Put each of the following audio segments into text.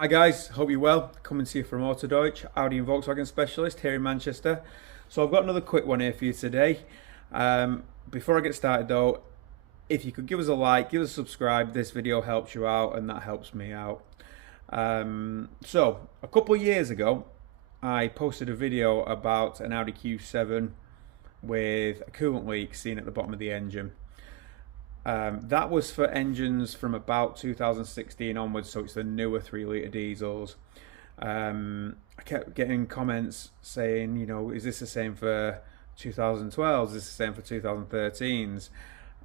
Hi guys, hope you're well. Coming to you from Auto Deutsch, Audi and Volkswagen specialist here in Manchester. So I've got another quick one here for you today. Before I get started though, if you could give us a like, give us a subscribe, this video helps you out and that helps me out. So a couple of years ago, I posted a video about an Audi Q7 with a coolant leak seen at the bottom of the engine. That was for engines from about 2016 onwards, so it's the newer 3-litre diesels. I kept getting comments saying, you know, is this the same for 2012s? Is this the same for 2013s?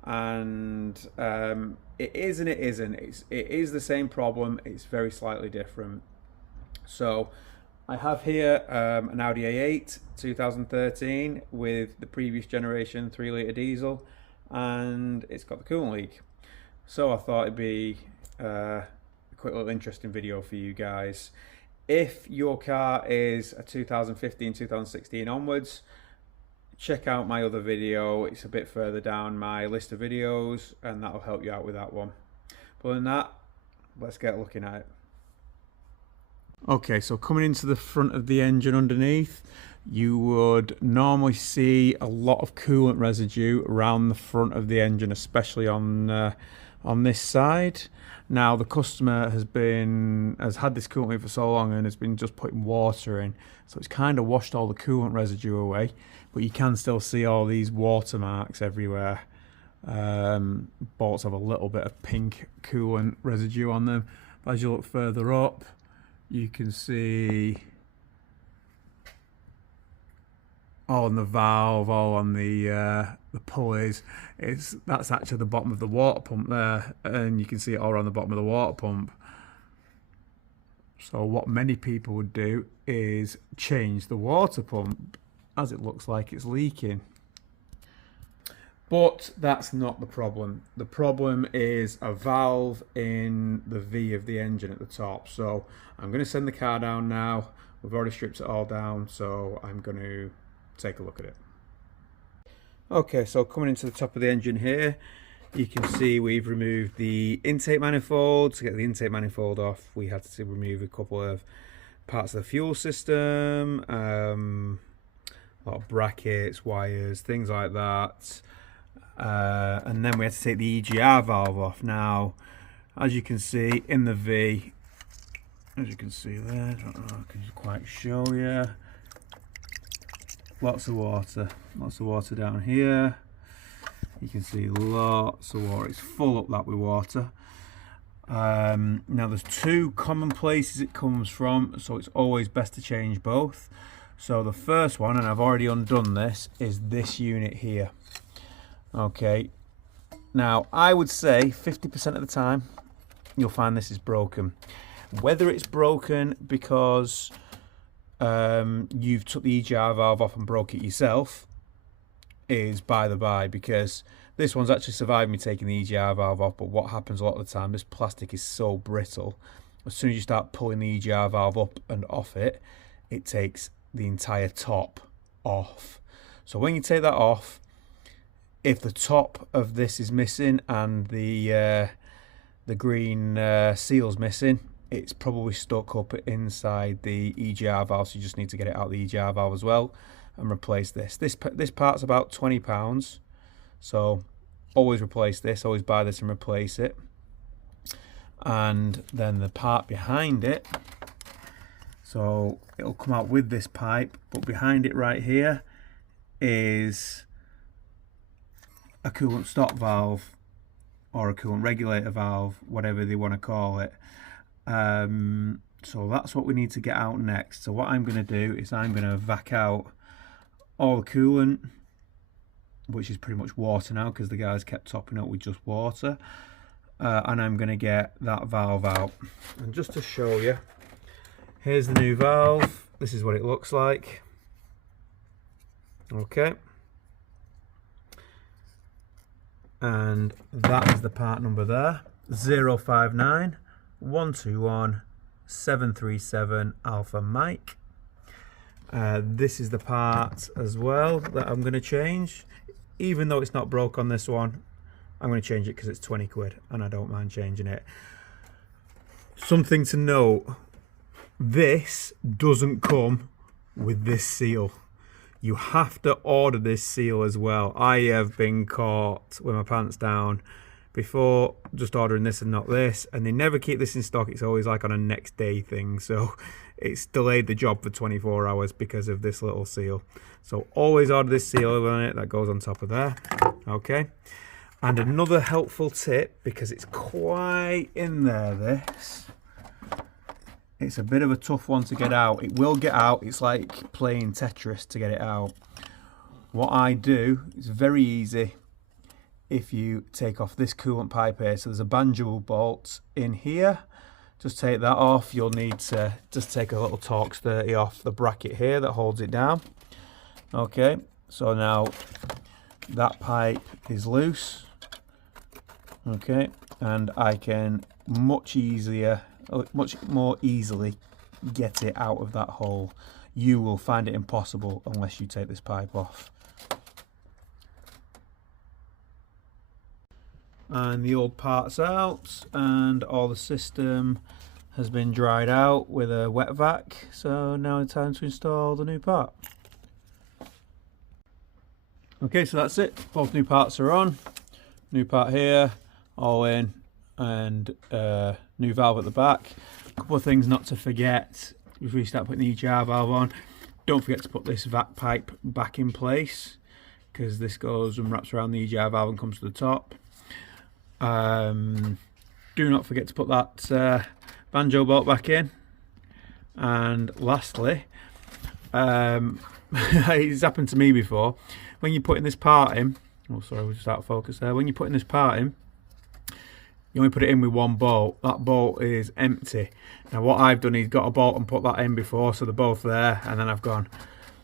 And it is and it isn't. It is the same problem, it's very slightly different. So I have here an Audi A8 2013 with the previous generation 3-litre diesel, and it's got the coolant leak. So I thought it'd be a quick little interesting video for you guys. If your car is a 2015, 2016 onwards, check out my other video. It's a bit further down my list of videos and that'll help you out with that one. But other than that, let's get looking at it. Okay, so coming into the front of the engine underneath, you would normally see a lot of coolant residue around the front of the engine, especially on this side. Now the customer has had this coolant for so long and has been just putting water in, so it's kind of washed all the coolant residue away, but you can still see all these watermarks everywhere. Bolts have a little bit of pink coolant residue on them, but as you look further up, you can see all on the valve, all on the pulleys. That's actually the bottom of the water pump there, and you can see it all around the bottom of the water pump. So what many people would do is change the water pump, as it looks like it's leaking. But that's not the problem. The problem is a valve in the V of the engine at the top. So I'm going to send the car down now. We've already stripped it all down, so I'm going to take a look at it. Okay, so coming into the top of the engine here, you can see we've removed the intake manifold. To get the intake manifold off, we had to remove a couple of parts of the fuel system, a lot of brackets, wires, things like that. And then we had to take the EGR valve off. Now, as you can see in the V, as you can see there, I don't know, I can quite show you. Lots of water down here. You can see lots of water. It's full up that with water. Now there's two common places it comes from, so it's always best to change both. So the first one, and I've already undone this, is this unit here. Okay, now I would say 50% of the time you'll find this is broken. Whether it's broken because you've took the EGR valve off and broke it yourself is by the by, because this one's actually survived me taking the EGR valve off. But what happens a lot of the time, this plastic is so brittle, as soon as you start pulling the EGR valve up and off it, it takes the entire top off. So when you take that off, if the top of this is missing and the green seal's missing, it's probably stuck up inside the EGR valve, so you just need to get it out of the EGR valve as well and replace this. This part's about £20, so always replace this, always buy this and replace it. And then the part behind it, so it'll come out with this pipe, but behind it right here is a coolant stop valve or a coolant regulator valve, whatever they want to call it. So that's what we need to get out next. So what I'm going to do is I'm going to vac out all the coolant, which is pretty much water now because the guys kept topping up with just water, and I'm going to get that valve out. And just to show you, here's the new valve. This is what it looks like. Okay, and that is the part number there, 059 121 737 Alpha Mike. This is the part as well that I'm going to change. Even though it's not broke on this one, I'm going to change it because it's 20 quid and I don't mind changing it. Something to note, This doesn't come with this seal. You have to order this seal as well. I have been caught with my pants down before just ordering this and not this, and they never keep this in stock. It's always like on a next day thing, so it's delayed the job for 24 hours because of this little seal. So always order this seal on it that goes on top of there. Okay, and another helpful tip, because it's quite in there, this, it's a bit of a tough one to get out. It will get out. It's like playing Tetris to get it out. What I do is very easy. If you take off this coolant pipe here, so there's a banjo bolt in here, just take that off. You'll need to just take a little Torx 30 off the bracket here that holds it down. Okay, so now that pipe is loose. Okay, and I can much more easily get it out of that hole. You will find it impossible unless you take this pipe off. And the old part's out, and all the system has been dried out with a wet vac, so now it's time to install the new part. Okay, so that's it. Both new parts are on. New part here, all in, and new valve at the back. A couple of things not to forget before you start putting the EGR valve on. Don't forget to put this vac pipe back in place, because this goes and wraps around the EGR valve and comes to the top. Do not forget to put that banjo bolt back in. And lastly, it's happened to me before, when you're putting this part in, oh sorry, we're just out of focus there, when you're putting this part in, you only put it in with one bolt. That bolt is empty. Now what I've done is got a bolt and put that in before, so they're both there, and then I've gone,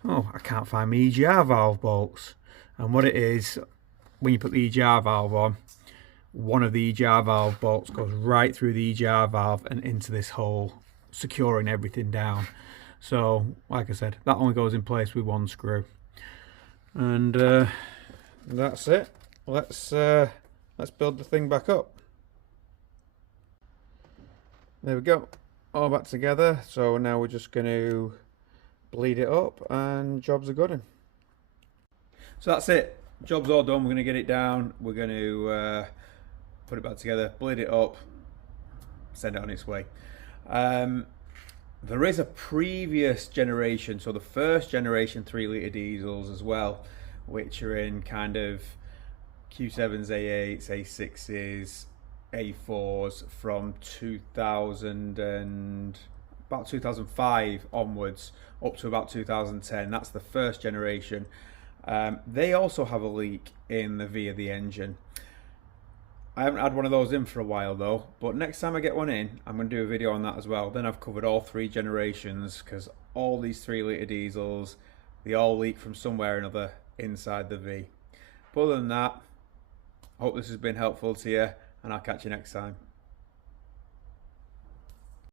oh, I can't find my EGR valve bolts. And what it is, when you put the EGR valve on, one of the EGR valve bolts goes right through the EGR valve and into this hole, securing everything down. So like I said, that only goes in place with one screw. And that's it. Let's build the thing back up. There we go, all back together. So now we're just going to bleed it up, and job's a good one. So that's it, job's all done. We're going to get it down, we're going to put it back together, bleed it up, send it on its way. There is a previous generation, so the first generation 3-litre diesels as well, which are in kind of Q7s, A8s, A6s, A4s from 2000 and about 2005 onwards up to about 2010. That's the first generation. They also have a leak in the V of the engine. I haven't had one of those in for a while though, but next time I get one in, I'm going to do a video on that as well. Then I've covered all 3 generations, because all these 3-litre diesels, they all leak from somewhere or another inside the V. But other than that, I hope this has been helpful to you, and I'll catch you next time.